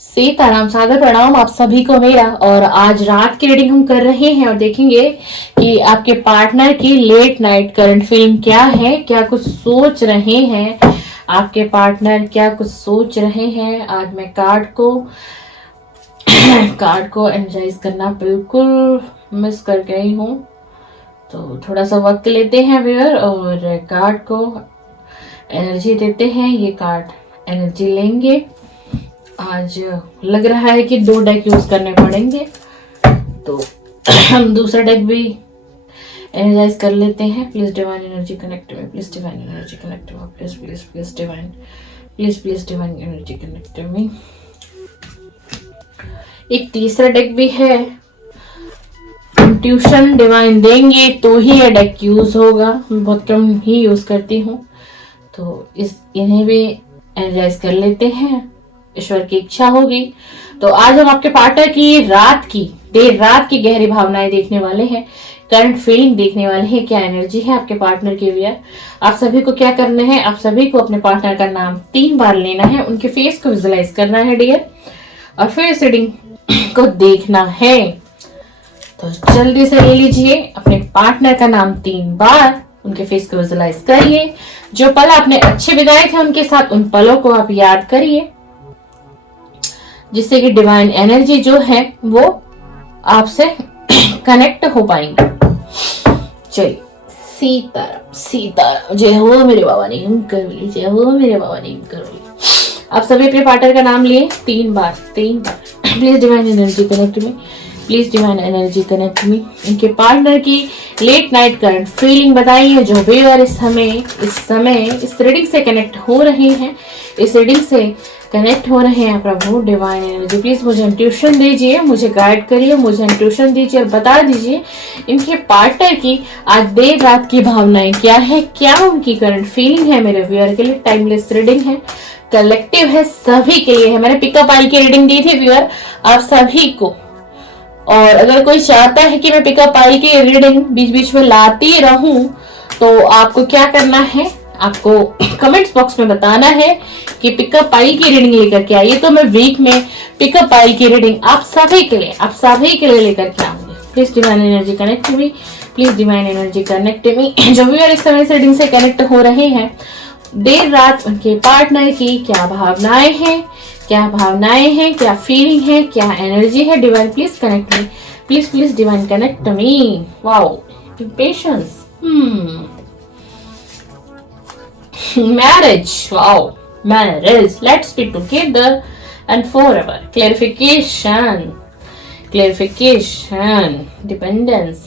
सीताराम सादर प्रणाम आप सभी को मेरा। और आज रात की रीडिंग हम कर रहे हैं और देखेंगे कि आपके पार्टनर की लेट नाइट करंट फीलिंग क्या है, क्या कुछ सोच रहे हैं आपके पार्टनर, क्या कुछ सोच रहे हैं। आज मैं कार्ड को एनर्जाइज करना बिल्कुल मिस कर गई हूँ, तो थोड़ा सा वक्त लेते हैं व्यूअर और कार्ड को एनर्जी देते हैं। ये कार्ड एनर्जी लेंगे। आज लग रहा है कि 2 डेक यूज करने पड़ेंगे, तो हम दूसरा डेक भी एनर्जाइज कर लेते हैं। प्लीज डिवाइन एनर्जी कनेक्ट में, प्लीज डिवाइन एनर्जी कनेक्ट में, please please please divine, please divine energy connect में। एक तीसरा डेक भी है, ट्यूशन डिवाइन देंगे तो ही ये डेक यूज होगा। मैं बहुत कम ही यूज करती हूँ, तो इन्हें भी एनर्जाइज कर लेते हैं। ईश्वर की इच्छा होगी तो आज हम आपके पार्टनर की देर रात की गहरी भावनाएं देखने वाले हैं, करंट फीलिंग देखने वाले हैं। क्या एनर्जी है आपके पार्टनर की वियर। आप सभी को क्या करना है, आप सभी को अपने पार्टनर का नाम 3 बार लेना है, उनके फेस को विजुलाइज करना है डियर, और फिर इस रीडिंग को देखना है। तो जल्दी से ले लीजिए अपने पार्टनर का नाम 3 बार, उनके फेस को विजुलाइज करिए। जो पल आपने अच्छे बिताए थे उनके साथ, उन पलों को आप याद करिए, जिससे कि डिवाइन एनर्जी जो है वो आपसे कनेक्ट हो पाएंगे। चलिए, सीताराम सीताराम, जय हो मेरे बाबा नीम करोली, जय हो मेरे बाबा नीम करोली। आप सभी अपने पार्टनर का नाम लिए 3 बार। प्लीज डिवाइन एनर्जी कनेक्ट में, प्लीज डिवाइन एनर्जी कनेक्ट में। इनके पार्टनर की लेट नाइट करंट फीलिंग बताइए। जो व्यूअर इस समय इस रीडिंग से कनेक्ट हो रहे हैं, इस रीडिंग से कनेक्ट हो रहे हैं प्रभु डिवाइन एनर्जी, प्लीज मुझे इंट्यूशन दीजिए, मुझे गाइड करिए, मुझे इंट्यूशन दीजिए और बता दीजिए इनके पार्टनर की आज देर रात की भावनाएं क्या है, क्या उनकी करंट फीलिंग है। मेरे व्यूअर के लिए टाइमलेस रीडिंग है, कलेक्टिव है, सभी के लिए है। मैंने पिकअप आइल की रीडिंग दी थी व्यूअर आप सभी को, और अगर कोई चाहता है कि मैं पिकअप आइल की रीडिंग बीच बीच में लाती रहूं, तो आपको क्या करना है, आपको कमेंट्स बॉक्स में बताना है कि पिकअप आइल की रीडिंग लेकर के आइए, तो मैं वीक में पिकअप आइल की रीडिंग आप सभी के लिए लेकर के आऊंगी। Please divine energy connect me, please divine energy connect me. जो व्यूअर इस समय से रीडिंग से कनेक्ट हो रहे हैं, देर रात उनके पार्टनर की क्या भावनाएं हैं, क्या फीलिंग है, क्या एनर्जी है। Divine please connect me, please divine connect me. Wow, patience, marriage, wow, marriage, let's be together and forever. Clarification, dependence,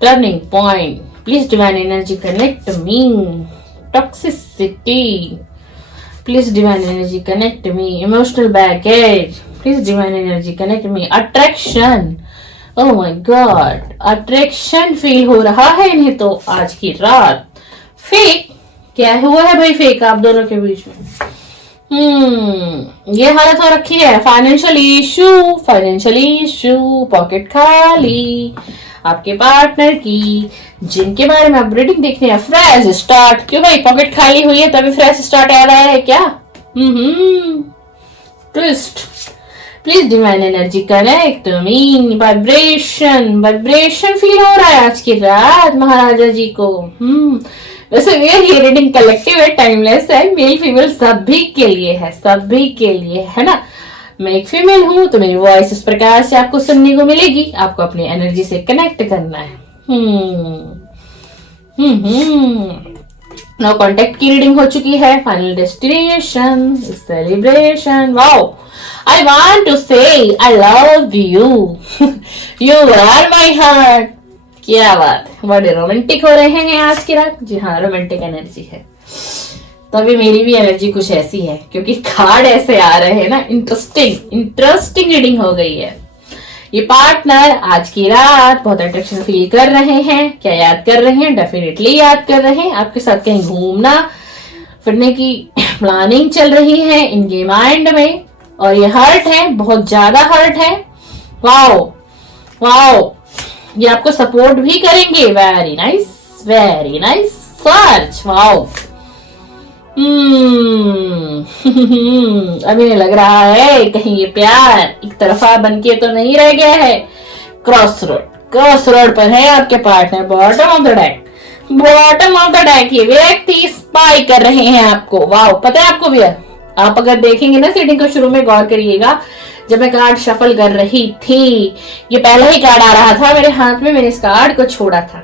turning point, please divine energy connect me. Toxicity, please divine energy connect me. Emotional baggage, please divine energy connect me. Attraction, oh my god, attraction feel हो रहा है इन्हें तो आज की रात। Fake क्या हुआ है भाई, फेक आप दोनों के बीच में ये हालत हो रखी है। फाइनेंशियल इशू, पॉकेट खाली आपके पार्टनर की, जिनके बारे में आप रीडिंग देखते हैं। फ्रेश स्टार्ट, क्यों भाई पॉकेट खाली हुई है तभी फ्रेश स्टार्ट याद आया है क्या। Twist, please divine energy connect me. Vibration feel हो रहा है आज की रात महाराजा जी को। वैसे ये रीडिंग कलेक्टिव है, टाइमलेस है, मेल फीमेल सभी के लिए है ना। मैं एक फीमेल हूं तो मेरी वॉइस इस प्रकार से आपको सुनने को मिलेगी। आपको अपनी एनर्जी से कनेक्ट करना है। नो कॉन्टेक्ट की रीडिंग हो चुकी है। Final destination, celebration. Wow, I want to say I love you. You are my heart. क्या बात, बड़े रोमांटिक हो रहे हैं आज की रात। जी हाँ, रोमांटिक एनर्जी है, तभी मेरी भी एनर्जी कुछ ऐसी है, क्योंकि कार्ड ऐसे आ रहे हैं ना। इंटरेस्टिंग रीडिंग हो गई है। ये पार्टनर आज की रात बहुत अट्रैक्शन फील कर रहे हैं। क्या याद कर रहे हैं, डेफिनेटली याद कर रहे हैं। आपके साथ कहीं घूमना फिरने की प्लानिंग चल रही है इनके माइंड में, और ये हर्ट है, बहुत ज्यादा हर्ट है। वाओ, ये आपको सपोर्ट भी करेंगे। Very nice search. वाओ, अभी नहीं लग रहा है कहीं ये प्यार एक तरफा बनके तो नहीं रह गया है। क्रॉस रोड पर है आपके partner. Bottom of the deck, bottom of the deck, ये व्यक्ति स्पाई कर रहे हैं आपको। वाह, पता है आपको भी? आप अगर देखेंगे ना रीडिंग को, शुरू में गौर करिएगा, जब मैं कार्ड शफल कर रही थी, ये पहला ही कार्ड आ रहा था मेरे हाथ में, मैंने इस कार्ड को छोड़ा था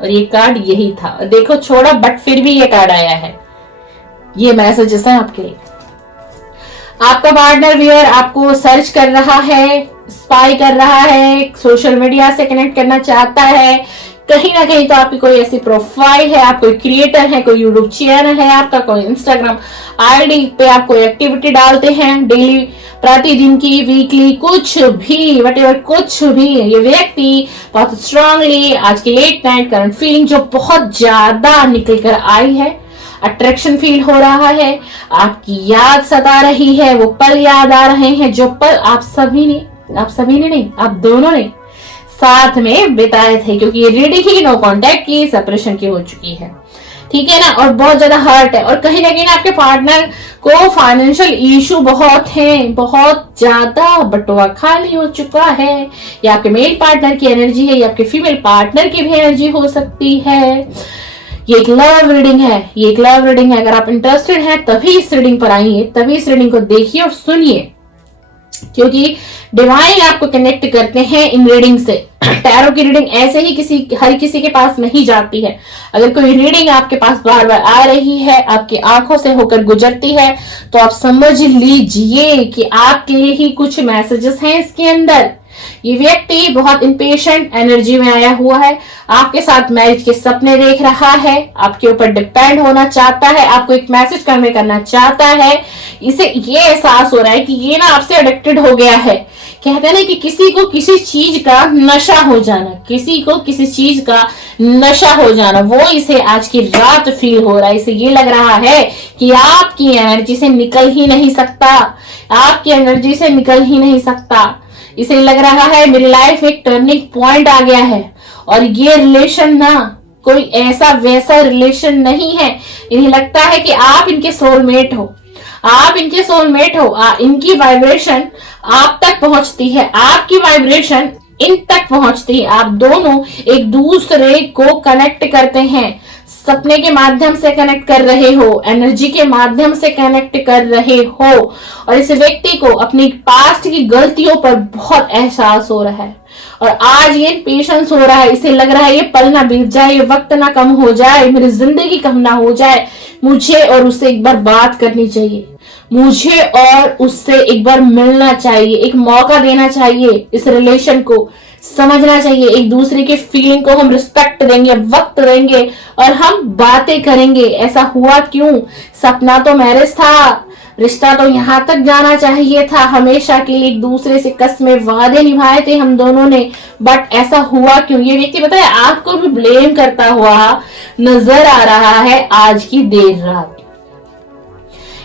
और ये कार्ड यही था। और देखो छोड़ा, बट फिर भी ये कार्ड आया है। ये मैसेजेस है आपके लिए। आपका पार्टनर वियर आपको सर्च कर रहा है, स्पाई कर रहा है, सोशल मीडिया से कनेक्ट करना चाहता है। कहीं ना कहीं तो आपकी कोई ऐसी प्रोफाइल है, आप कोई क्रिएटर है, कोई यूट्यूब चैनल है आपका, कोई इंस्टाग्राम आईडी पे आप कोई एक्टिविटी डालते हैं डेली, प्रतिदिन की, वीकली, कुछ भी, वटेवर, कुछ भी। ये व्यक्ति बहुत स्ट्रांगली आज की लेट नाइट करंट फीलिंग जो बहुत ज्यादा निकल कर आई है, अट्रैक्शन फील हो रहा है, आपकी याद सता रही है, वो पल याद आ रहे हैं जो पल आप सभी ने नहीं, आप दोनों ने साथ में बिताए थे। क्योंकि ये रीडिंग ही नो कांटेक्ट की, सेपरेशन की हो चुकी है, ठीक है ना। और बहुत ज्यादा हर्ट है और कहीं ना कहीं आपके पार्टनर को फाइनेंशियल इशू बहुत है, बहुत ज्यादा बटुआ खाली हो चुका है। या आपके मेल पार्टनर की एनर्जी है या आपके फीमेल पार्टनर की भी एनर्जी हो सकती है। ये एक लव रीडिंग है, ये एक लव रीडिंग है। अगर आप इंटरेस्टेड हैं तभी इस रीडिंग पर आइए, तभी इस रीडिंग को देखिए और सुनिए, क्योंकि डिवाइन आपको कनेक्ट करते हैं इन रीडिंग से। टैरो की रीडिंग ऐसे ही हर किसी के पास नहीं जाती है। अगर कोई रीडिंग आपके पास बार बार आ रही है, आपकी आंखों से होकर गुजरती है, तो आप समझ लीजिए कि आपके लिए ही कुछ मैसेजेस हैं इसके अंदर। ये व्यक्ति बहुत इम्पेशेंट एनर्जी में आया हुआ है, आपके साथ मैरिज के सपने देख रहा है, आपके ऊपर डिपेंड होना चाहता है, आपको एक मैसेज कन्वे करना चाहता है। इसे ये एहसास हो रहा है कि ये ना आपसे एडिक्टेड हो गया है। कहते हैं ना कि किसी को किसी चीज का नशा हो जाना, किसी को किसी चीज का नशा हो जाना, वो इसे आज की रात फील हो रहा है। इसे ये लग रहा है कि आपकी एनर्जी से निकल ही नहीं सकता, आपकी एनर्जी से निकल ही नहीं सकता। इसे लग रहा है मेरी लाइफ में एक टर्निंग पॉइंट आ गया है और ये रिलेशन ना कोई ऐसा वैसा रिलेशन नहीं है। इन्हें लगता है कि आप इनके सोलमेट हो, आप इनके सोलमेट हो। इनकी वाइब्रेशन आप तक पहुंचती है, आपकी वाइब्रेशन इन तक पहुंचती है। आप दोनों एक दूसरे को कनेक्ट करते हैं, सपने के माध्यम से कनेक्ट कर रहे हो, एनर्जी के माध्यम से कनेक्ट कर रहे हो। और इस व्यक्ति को अपनी पास्ट की गलतियों पर बहुत एहसास हो रहा है और आज ये पेशेंस हो रहा है। इसे लग रहा है ये पल ना बीत जाए, ये वक्त ना कम हो जाए, मेरी जिंदगी कम ना हो जाए। मुझे और उससे एक बार बात करनी चाहिए, मुझे और उससे एक बार मिलना चाहिए, एक मौका देना चाहिए, इस रिलेशन को समझना चाहिए। एक दूसरे के फीलिंग को हम रिस्पेक्ट देंगे, वक्त देंगे और हम बातें करेंगे। ऐसा हुआ क्यों? सपना तो मैरिज था, रिश्ता तो यहाँ तक जाना चाहिए था, हमेशा के लिए एक दूसरे से कस्में वादे निभाए थे हम दोनों ने, बट ऐसा हुआ क्यों? ये व्यक्ति पता है आपको भी ब्लेम करता हुआ नजर आ रहा है आज की देर रात।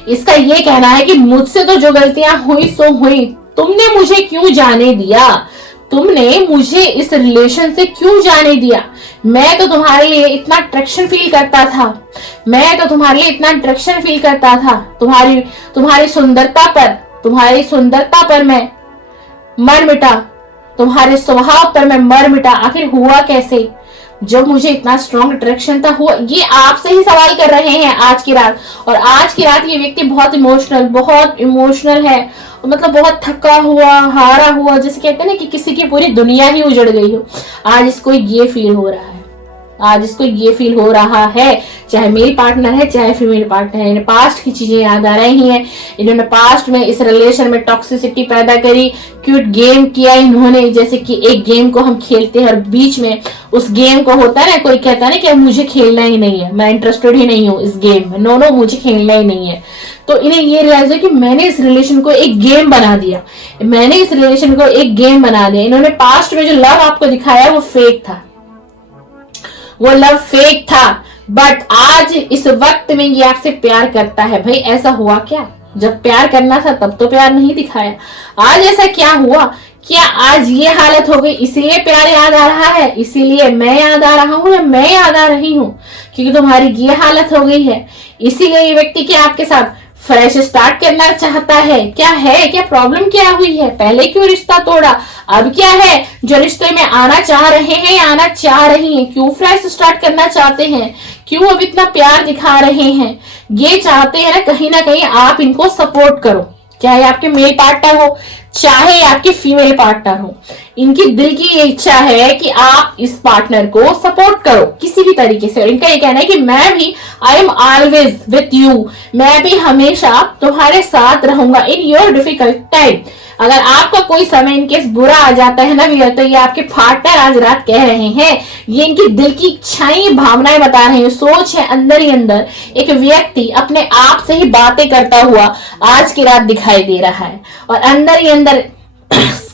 इसका ये कहना है कि मुझसे तो जो गलतियां हुई सो हुई, तुमने मुझे क्यों जाने दिया, तुमने मुझे इस रिलेशन से क्यों जाने दिया। मैं तो तुम्हारे लिए इतना अट्रैक्शन फील करता था, मैं तो तुम्हारे लिए इतना अट्रैक्शन फील करता था, तुम्हारी सुंदरता पर मैं मर मिटा, तुम्हारे स्वभाव पर मैं मर मिटा। आखिर हुआ कैसे जब मुझे इतना स्ट्रॉन्ग अट्रैक्शन था? हुआ ये आपसे ही सवाल कर रहे हैं आज की रात। और आज की रात ये व्यक्ति बहुत इमोशनल है, मतलब बहुत थका हुआ, हारा हुआ, जैसे कहते हैं ना कि किसी की पूरी दुनिया ही उजड़ गई हो। आज इसको ये फील हो रहा है, आज इसको ये फील हो रहा है, चाहे मेल पार्टनर है चाहे फीमेल पार्टनर है। इन्हें पास्ट की चीजें याद आ रही हैं, इन्होंने पास्ट में इस रिलेशन में टॉक्सिसिटी पैदा करी, क्यूट गेम किया इन्होंने। जैसे कि एक गेम को हम खेलते हैं और बीच में उस गेम को होता है ना, कोई कहता है ना कि मुझे खेलना ही नहीं है, मैं इंटरेस्टेड ही नहीं हूँ इस गेम में, नो मुझे खेलना ही नहीं है। तो इन्हें ये रियलाइज है कि मैंने इस रिलेशन को एक गेम बना दिया, मैंने इस रिलेशन को एक गेम बना दिया। इन्होंने पास्ट में जो लव आपको दिखाया वो फेक था, वो लव फेक था, बट आज इस वक्त में ये आपसे प्यार करता है। भाई ऐसा हुआ क्या? जब प्यार करना था तब तो प्यार नहीं दिखाया, आज ऐसा क्या हुआ? क्या आज ये हालत हो गई इसीलिए प्यार याद आ रहा है, इसीलिए मैं याद आ रहा हूँ या मैं याद आ रही हूँ? क्योंकि तुम्हारी ये हालत हो गई है, इसीलिए ये व्यक्ति क्या आपके साथ फ्रेश स्टार्ट करना चाहता है, क्या प्रॉब्लम क्या हुई है, पहले क्यों रिश्ता तोड़ा, अब क्या है जो रिश्ते में आना चाह रहे हैं या आना चाह रही हैं, क्यों फ्रेश स्टार्ट करना चाहते हैं, क्यों अब इतना प्यार दिखा रहे हैं, ये चाहते हैं ना कहीं आप इनको सपोर्ट करो, चाहे आपके मेल पार्टनर हो चाहे आपके फीमेल पार्टनर हो। इनकी दिल की ये इच्छा है कि आप इस पार्टनर को सपोर्ट करो किसी भी तरीके से। और इनका ये कहना है कि मैं भी I am always with you, मैं भी हमेशा तुम्हारे साथ रहूंगा इन योर डिफिकल्ट टाइम। अगर आपका कोई समय इनकेस बुरा आ जाता है ना भैया, तो ये आपके पार्टनर आज रात कह रहे हैं, ये इनकी दिल की इच्छाएं भावनाएं बता रहे हैं, सोच है अंदर ही अंदर। एक व्यक्ति अपने आप से ही बातें करता हुआ आज की रात दिखाई दे रहा है और अंदर ही अंदर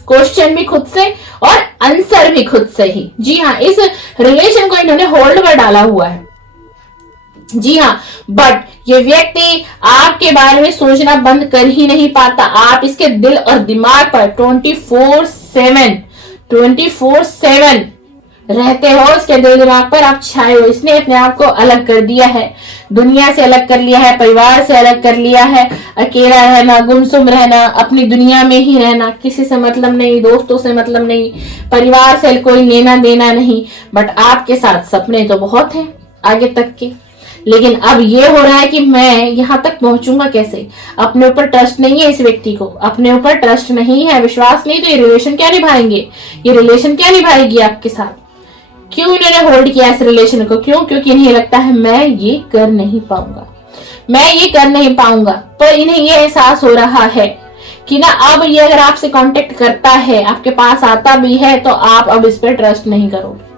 क्वेश्चन भी खुद से और आंसर भी खुद से ही। जी हाँ, इस रिलेशन को इन्होंने होल्ड पर डाला हुआ है। जी हाँ, बट ये व्यक्ति आपके बारे में सोचना बंद कर ही नहीं पाता। आप इसके दिल और दिमाग पर 24/7 रहते हो, इसके दिल दिमाग पर आप छाए हो। इसने अपने आप को अलग कर दिया है, दुनिया से अलग कर लिया है, परिवार से अलग कर लिया है, अकेला रहना, गुमसुम रहना, अपनी दुनिया में ही रहना, किसी से मतलब नहीं, दोस्तों से मतलब नहीं, परिवार से कोई लेना देना नहीं। बट आपके साथ सपने तो बहुत हैं आगे तक के, लेकिन अब ये हो रहा है कि मैं यहां तक पहुंचूंगा कैसे। अपने ऊपर ट्रस्ट नहीं है इस व्यक्ति को, अपने ऊपर ट्रस्ट नहीं है, विश्वास नहीं, तो ये रिलेशन क्या निभाएंगे, ये रिलेशन क्या निभाएगी आपके साथ। क्यों इन्होंने होल्ड किया इस रिलेशन को, क्यों? क्योंकि इन्हें लगता है मैं ये कर नहीं पाऊंगा, मैं ये कर नहीं पाऊंगा। पर इन्हें ये एहसास हो रहा है कि ना अब ये अगर आपसे कांटेक्ट करता है, आपके पास आता भी है, तो आप अब इस पर ट्रस्ट नहीं करोगे,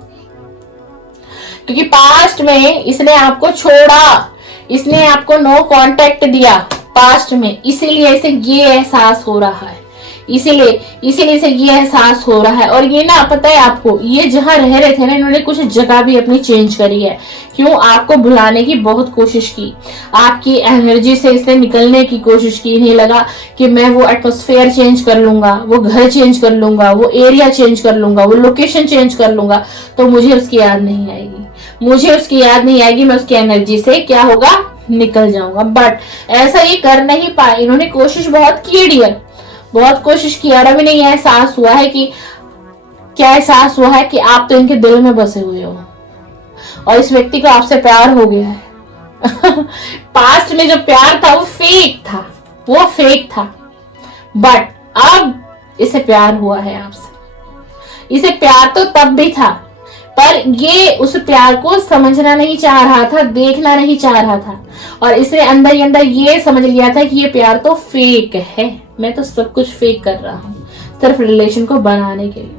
क्योंकि पास्ट में इसने आपको छोड़ा, इसने आपको नो कांटेक्ट दिया पास्ट में, इसीलिए इसे ये एहसास हो रहा है, इसीलिए इसे ये एहसास हो रहा है। और ये ना पता है आपको, ये जहां रह रहे थे ना, इन्होंने कुछ जगह भी अपनी चेंज करी है। क्यों? आपको भुलाने की बहुत कोशिश की, आपकी एनर्जी से इसने निकलने की कोशिश की। इन्हें लगा कि मैं वो एटमॉस्फेयर चेंज कर लूंगा, वो घर चेंज कर लूंगा, वो एरिया चेंज कर लूंगा, वो लोकेशन चेंज कर लूंगा, तो मुझे उसकी याद नहीं आएगी, मैं उसकी एनर्जी से क्या होगा, निकल जाऊंगा। बट ऐसा ये कर नहीं पाए, इन्होंने कोशिश बहुत की डियर, बहुत कोशिश की, और अभी नहीं एहसास हुआ है कि क्या एहसास हुआ है कि आप तो इनके दिल में बसे हुए हो और इस व्यक्ति को आपसे प्यार हो गया है। पास्ट में जो प्यार था वो फेक था, बट अब इसे प्यार हुआ है आपसे। इसे प्यार तो तब भी था, पर ये उस प्यार को समझना नहीं चाह रहा था, देखना नहीं चाह रहा था, और इसने अंदर ही अंदर ये समझ लिया था कि ये प्यार तो फेक है, मैं तो सब कुछ फेक कर रहा हूँ सिर्फ रिलेशन को बनाने के लिए।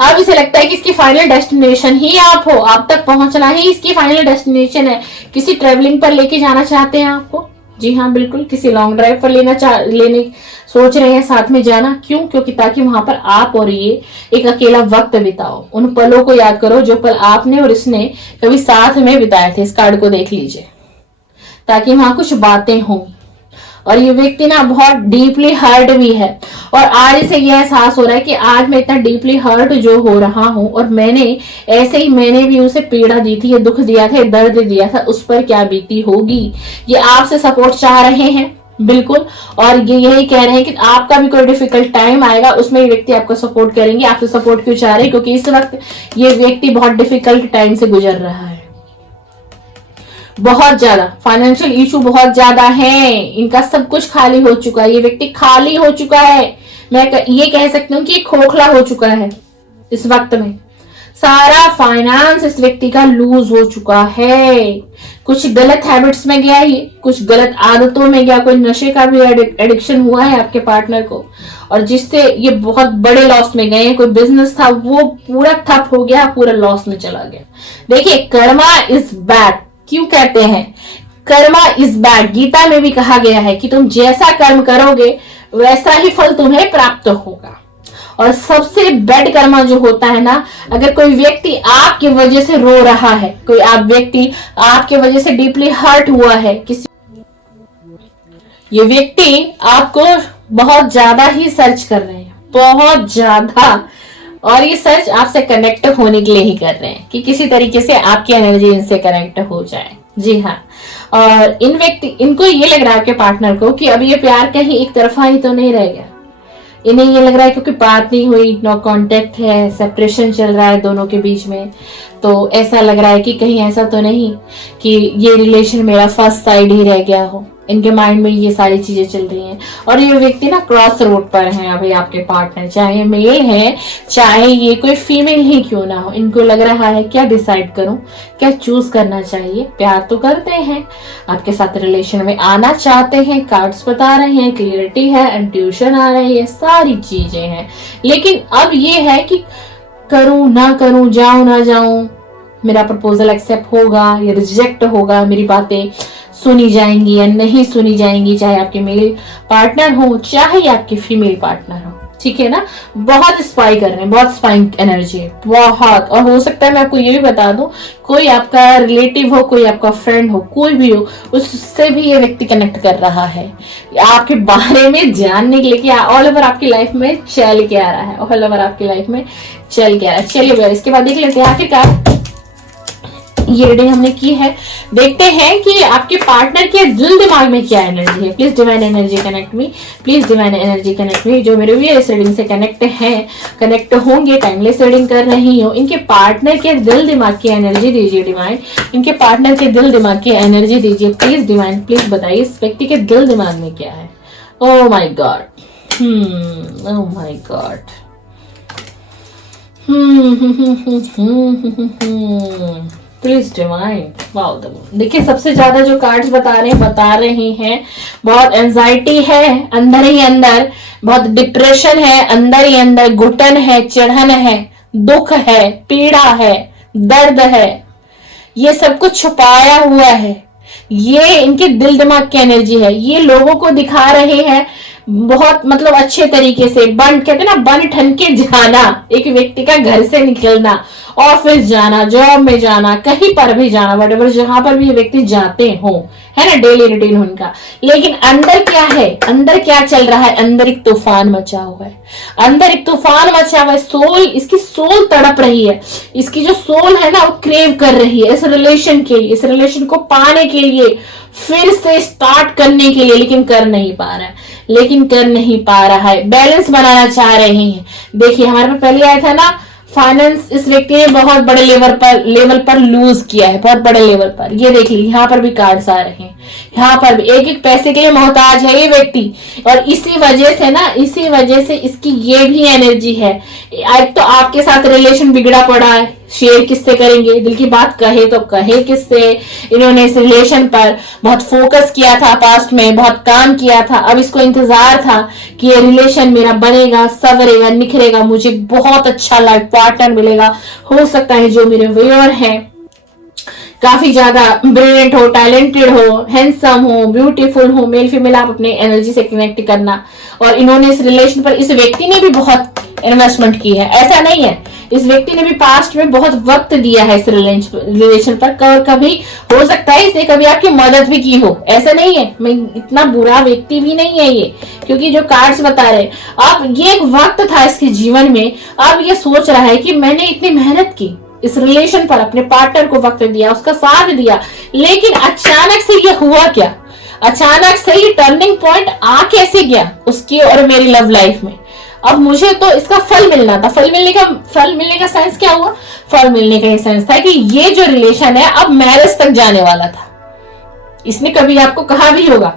अब इसे लगता है कि इसकी फाइनल डेस्टिनेशन ही आप हो, आप तक पहुंचना ही इसकी फाइनल डेस्टिनेशन है। किसी ट्रेवलिंग पर लेके जाना चाहते हैं आपको, जी हाँ बिल्कुल, किसी लॉन्ग ड्राइव पर लेने सोच रहे हैं, साथ में जाना। क्यों? क्योंकि ताकि वहां पर आप और ये एक अकेला वक्त बिताओ, उन पलों को याद करो जो पल आपने और इसने कभी साथ में बिताए थे। इस कार्ड को देख लीजिए, ताकि वहां कुछ बातें हों। और ये व्यक्ति ना बहुत डीपली हर्ट भी है, और आज इसे यह एहसास हो रहा है कि आज मैं इतना डीपली हर्ट जो हो रहा हूं, और मैंने भी उसे पीड़ा दी थी, ये दुख दिया था, दर्द दिया था, उस पर क्या बीती होगी। ये आपसे सपोर्ट चाह रहे हैं बिल्कुल, और ये यही कह रहे हैं कि आपका भी कोई डिफिकल्ट टाइम आएगा, उसमें ये व्यक्ति आपको सपोर्ट करेंगे। आपसे सपोर्ट क्यों चाह रहे हैं? क्योंकि इस वक्त ये व्यक्ति बहुत डिफिकल्ट टाइम से गुजर रहा है, बहुत ज्यादा फाइनेंशियल इशू बहुत ज्यादा है, इनका सब कुछ खाली हो चुका है, ये व्यक्ति खाली हो चुका है। मैं ये कह सकती हूँ कि खोखला हो चुका है इस वक्त में। सारा फाइनेंस इस व्यक्ति का लूज हो चुका है, कुछ गलत हैबिट्स में गया, ये कुछ गलत आदतों में गया, कोई नशे का भी एडिक्शन हुआ है आपके पार्टनर को, और जिससे ये बहुत बड़े लॉस में गए। कोई बिजनेस था वो पूरा ठप हो गया, पूरा लॉस में चला गया। देखिए, कर्मा इज बैड क्यों कहते हैं? कर्मा इज बैड गीता में भी कहा गया है कि तुम जैसा कर्म करोगे वैसा ही फल तुम्हें प्राप्त होगा। और सबसे बैड कर्मा जो होता है ना, अगर कोई व्यक्ति आपकी वजह से रो रहा है, कोई व्यक्ति आपके वजह से डीपली हर्ट हुआ है, ये व्यक्ति आपको बहुत ज्यादा ही सर्च कर रहे हैं, बहुत ज्यादा, और ये सर्च आपसे कनेक्ट होने के लिए ही कर रहे हैं कि किसी तरीके से आपकी एनर्जी इनसे कनेक्ट हो जाए। जी हाँ, और इनको ये लग रहा है आपके पार्टनर को कि अब ये प्यार कहीं एक तरफा ही तो नहीं रह गया। इन्हें ये लग रहा है क्योंकि बात नहीं हुई, नो कांटेक्ट है, सेपरेशन चल रहा है दोनों के बीच में, तो ऐसा लग रहा है कि कहीं ऐसा तो नहीं कि ये रिलेशन मेरा फर्स्ट साइड ही रह गया हो। इनके माइंड में ये सारी चीजें चल रही हैं। और ये व्यक्ति ना क्रॉस रोड पर है अभी आपके पार्टनर, चाहे मेल है चाहे ये कोई फीमेल ही क्यों ना हो। इनको लग रहा है क्या डिसाइड करूं, क्या चूज करना चाहिए। प्यार तो करते हैं, आपके साथ रिलेशन में आना चाहते हैं, कार्ड्स बता रहे हैं, क्लियरिटी है, इंट्यूशन आ रही है, सारी चीजें हैं। लेकिन अब ये है कि करूं ना करूं, जाऊं ना जाऊं, मेरा प्रपोजल एक्सेप्ट होगा या रिजेक्ट होगा, मेरी बातें सुनी जाएंगी या नहीं सुनी जाएंगी, चाहे आपके मेल पार्टनर हो चाहे आपके फीमेल पार्टनर हो। ठीक है ना, बहुत स्पाई कर रहे हैं, बहुत स्पाइंग एनर्जी है, बहुत। और हो सकता है मैं आपको ये भी बता दूं, कोई आपका रिलेटिव हो, कोई आपका फ्रेंड हो, कोई भी हो, उससे भी ये व्यक्ति कनेक्ट कर रहा है आपके बारे में जानने के लिए कि ऑल ओवर आपकी लाइफ में चल के आ रहा है, ऑल ओवर आपकी लाइफ में चल के आ रहा है। चलिए इसके बाद देख लेते हैं आखिरकार ये रीडिंग हमने की है। देखते हैं कि आपके पार्टनर के दिल दिमाग में क्या एनर्जी है। Please divine energy connect me, please divine energy connect me. जो मेरे व्यूअर्स इस रीडिंग से कनेक्ट होंगे, टाइमलेस रीडिंग कर रही हूँ, इनके पार्टनर के दिल दिमाग की एनर्जी दीजिए डिवाइन। इनके पार्टनर के दिल दिमाग की एनर्जी दीजिए प्लीज डिवाइन। प्लीज बताइए इस व्यक्ति के दिल दिमाग में क्या है। Oh my God, oh my God, please divine. Wow, देखिए सबसे ज्यादा जो कार्ड्स बता रहे हैं बहुत एंजाइटी है अंदर ही अंदर, बहुत डिप्रेशन है अंदर ही अंदर, घुटन है, चिढ़न है, दुख है, पीड़ा है, दर्द है, ये सब कुछ छुपाया हुआ है। ये इनके दिल दिमाग की एनर्जी है। ये लोगों को दिखा रहे हैं बहुत, मतलब अच्छे तरीके से कहते हैं ना, बन ठन के जाना, एक व्यक्ति का घर से निकलना, ऑफिस जाना, जॉब में जाना, कहीं पर भी जाना, वटेवर जहां पर भी ये व्यक्ति जाते हो, है ना, डेली रूटीन उनका। लेकिन अंदर क्या है, अंदर क्या चल रहा है, अंदर एक तूफान मचा हुआ है, अंदर एक तूफान मचा हुआ है। सोल, इसकी सोल तड़प रही है, इसकी जो सोल है ना वो क्रेव कर रही है इस रिलेशन के लिए, इस रिलेशन को पाने के लिए, फिर से स्टार्ट करने के लिए, लेकिन कर नहीं पा रहा है, बैलेंस बनाना चाह रहे हैं। देखिए हमारे पास पहले आया था ना, फाइनेंस इस व्यक्ति ने बहुत बड़े लेवल पर लूज किया है, बहुत बड़े लेवल पर। ये देख लीजिए यहाँ पर भी कार्ड्स आ रहे हैं, यहाँ पर भी एक पैसे के लिए मोहताज है ये व्यक्ति। और इसी वजह से इसकी ये भी एनर्जी है। एक तो आपके साथ रिलेशन बिगड़ा पड़ा है, शेयर किससे करेंगे, दिल की बात कहे तो कहे किससे। इन्होंने इस रिलेशन पर बहुत फोकस किया था, पास्ट में बहुत काम किया था, अब इसको इंतजार था कि ये रिलेशन मेरा बनेगा, सवरेगा, निखरेगा, मुझे बहुत अच्छा लाइफ पार्टनर मिलेगा। हो सकता है जो मेरे व्यूअर हैं काफी ज्यादा ब्रिलियंट हो, टैलेंटेड हो, हैंडसम हो, ब्यूटीफुल हो, मेल फीमेल, आप अपने एनर्जी से कनेक्ट करना। और इन्होंने इस रिलेशन पर, इस व्यक्ति ने भी बहुत इन्वेस्टमेंट की है, ऐसा नहीं है, इस व्यक्ति ने भी पास्ट में बहुत वक्त दिया है इस रिलेशन पर। कभी हो सकता है इसने कभी आपकी मदद भी की हो, ऐसा नहीं है, मैं इतना बुरा व्यक्ति भी नहीं है ये, क्योंकि जो कार्ड्स बता रहे, अब ये एक वक्त था इसके जीवन में, अब ये सोच रहा है कि मैंने इतनी मेहनत की इस रिलेशन पर, अपने पार्टनर को वक्त दिया, उसका साथ दिया, लेकिन अचानक से ये हुआ क्या, अचानक से ये टर्निंग पॉइंट आ कैसे गया उसकी और मेरी लव लाइफ में। अब मुझे तो इसका फल मिलना था, फल मिलने का सेंस क्या हुआ, फल मिलने का ये सेंस था कि ये जो रिलेशन है अब मैरिज तक जाने वाला था। इसने कभी आपको कहा भी होगा,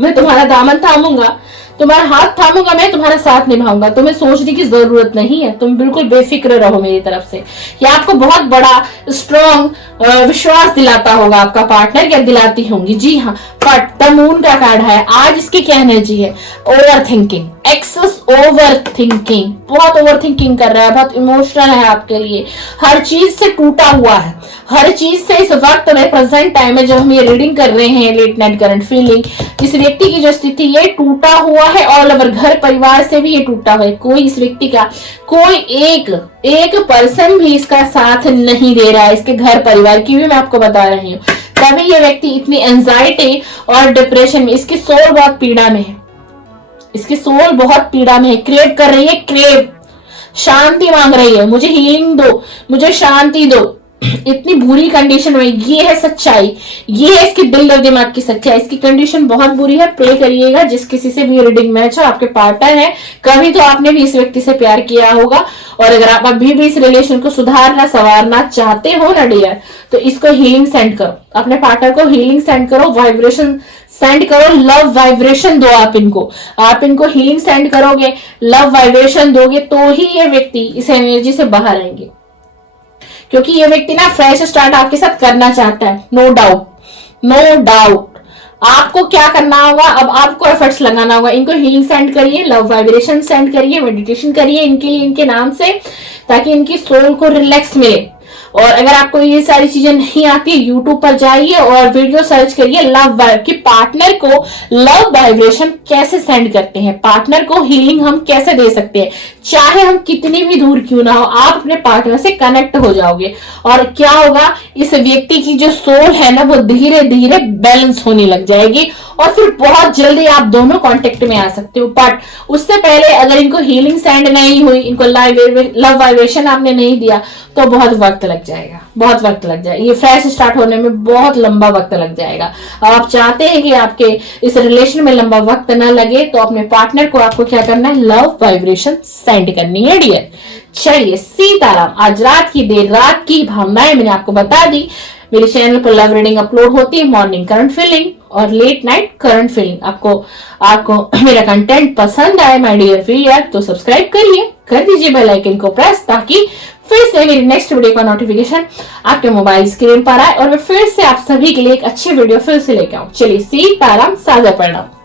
मैं तुम्हारा दामन थामूंगा, तुम्हारा हाथ थामूंगा, मैं तुम्हारा साथ निभाऊंगा, तुम्हें सोचने की जरूरत नहीं है, तुम बिल्कुल बेफिक्र रहो मेरी तरफ से। या आपको बहुत बड़ा स्ट्रॉन्ग विश्वास दिलाता होगा आपका पार्टनर, या दिलाती होंगी, जी हाँ। बट द मून का कार्ड है आज, इसकी क्या एनर्जी है, over thinking, excess over thinking, बहुत ओवर थिंकिंग कर रहा है, बहुत इमोशनल है आपके लिए, हर चीज से टूटा हुआ है, हर चीज से इस वक्त में, प्रेजेंट टाइम में जब हम ये रीडिंग कर रहे हैं, लेट नाइट करंट फीलिंग, इस व्यक्ति की जो स्थिति ये टूटा हुआ है, ऑल ओवर घर परिवार से भी ये टूटा हुआ है। कोई इस व्यक्ति का कोई एक पर्सन भी इसका साथ नहीं दे रहा है, इसके घर परिवार की भी मैं आपको बता रही हूँ। तभी ये व्यक्ति इतनी एंजाइटी और डिप्रेशन में, इसकी सोल बहुत पीड़ा में है, इसकी सोल बहुत पीड़ा में है, क्रेव कर रही है, क्रेव शांति मांग रही है, मुझे हीलिंग दो, मुझे शांति दो, इतनी बुरी कंडीशन में, ये है सच्चाई, ये है इसके दिल और दिमाग की सच्चाई। इसकी कंडीशन बहुत बुरी है। प्रे करिएगा, जिस किसी से भी रीडिंग मैच हो, आपके पार्टनर है, कभी तो आपने भी इस व्यक्ति से प्यार किया होगा, और अगर आप अभी भी इस रिलेशन को सुधारना संवारना चाहते हो ना डियर, तो इसको हीलिंग सेंड करो, अपने पार्टनर को हीलिंग सेंड करो, वाइब्रेशन सेंड करो, लव वाइब्रेशन दो आप इनको हीलिंग सेंड करोगे, लव वाइब्रेशन दोगे, तो ही ये व्यक्ति इस एनर्जी से बाहर आएंगे। क्योंकि ये व्यक्ति ना फ्रेश स्टार्ट आपके साथ करना चाहता है, नो डाउट। आपको क्या करना होगा, अब आपको एफर्ट्स लगाना होगा। इनको हीलिंग सेंड करिए, लव वाइब्रेशन सेंड करिए, मेडिटेशन करिए इनके लिए, इनके नाम से, ताकि इनकी सोल को रिलैक्स मिले। और अगर आपको ये सारी चीजें नहीं आती, यूट्यूब पर जाइए और वीडियो सर्च करिए लव वाइब कि पार्टनर को लव वाइब्रेशन कैसे सेंड करते हैं, पार्टनर को हीलिंग हम कैसे दे सकते हैं। चाहे हम कितनी भी दूर क्यों ना हो, आप अपने पार्टनर से कनेक्ट हो जाओगे, और क्या होगा, इस व्यक्ति की जो सोल है ना, वो धीरे धीरे बैलेंस होने लग जाएगी, और फिर बहुत जल्दी आप दोनों कांटेक्ट में आ सकते हो। बट उससे पहले अगर इनको हीलिंग सेंड नहीं हुई, इनको लव वाइब्रेशन आपने नहीं दिया, तो बहुत वक्त लग जाएगा, ये फ्रेश स्टार्ट होने में बहुत लंबा वक्त लग जाएगा। अब आप चाहते हैं कि आपके इस रिलेशन में लंबा वक्त ना लगे, तो अपने पार्टनर को आपको क्या करना है, लव वाइब्रेशन सेंड करनी है डियर। चलिए सीताराम। आज रात की देर रात की भावनाएं मैंने आपको बता दी। मेरे चैनल पर लव रीडिंग अपलोड होती है, मॉर्निंग करंट फीलिंग और लेट नाइट करंट फीलिंग। आपको मेरा कंटेंट पसंद आए माय डियर व्यूअर, तो सब्सक्राइब करिए, कर दीजिए बेल आइकन को प्रेस, ताकि फिर से मेरी नेक्स्ट वीडियो का नोटिफिकेशन आपके मोबाइल स्क्रीन पर आए, और मैं फिर से आप सभी के लिए एक अच्छी वीडियो फिर से लेके आऊं। चलिए सीताराम, साझा परिणाम।